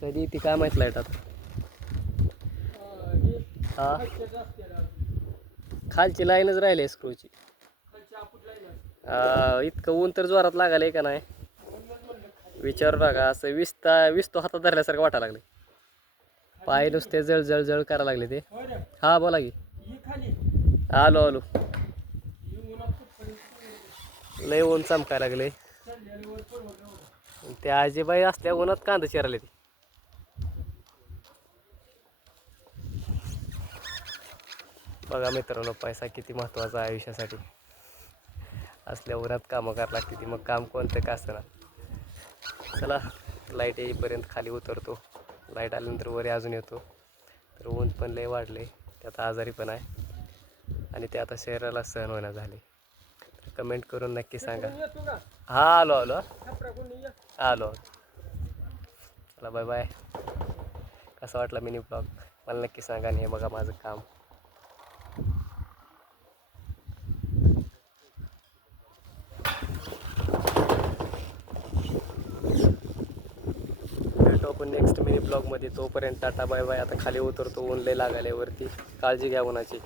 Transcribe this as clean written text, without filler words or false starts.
कधी ती काय माहीत लाईट आता. हा खालची लाईनच राहिली आहे स्क्रूची. इतकं ऊन तर जोरात लागायला का नाही विचारू नका. असं विस्तो हातात धरल्यासारखं वाटायला लागले. पाय नुसते जळ जळ जळ करायला लागले ते. हा बोला की. आलो आलो. लय ऊन चमकायला लागले. ते आजीबाई असल्या उन्हात कांदा चिरायला ते. बघा मित्रांनो, पैसा किती महत्त्वाचा आहे आयुष्यासाठी. असल्या उन्हात कामं करायला लागते ती, मग काम कोणतं का असतं ना. चला लाईट येईपर्यंत खाली उतरतो. लाईट आल्यानंतर वरी अजून येतो. तर ऊन पण लय वाढले, त्यात आजारी पण आहे आणि ते आता शरीराला सहन होण्यास झाले. तर कमेंट करून नक्की सांगा. हा आलो आलो आलो. चला बाय बाय. कसा वाटला मिनी ब्लॉग मला नक्की सांगा. आणि हे बघा माझं काम. भेटू आपण नेक्स्ट मिनी ब्लॉगमध्ये. तोपर्यंत टाटा बाय बाय. आता खाली उतरतो, ऊन लय लागायला वरती. काळजी घ्या उन्हाची.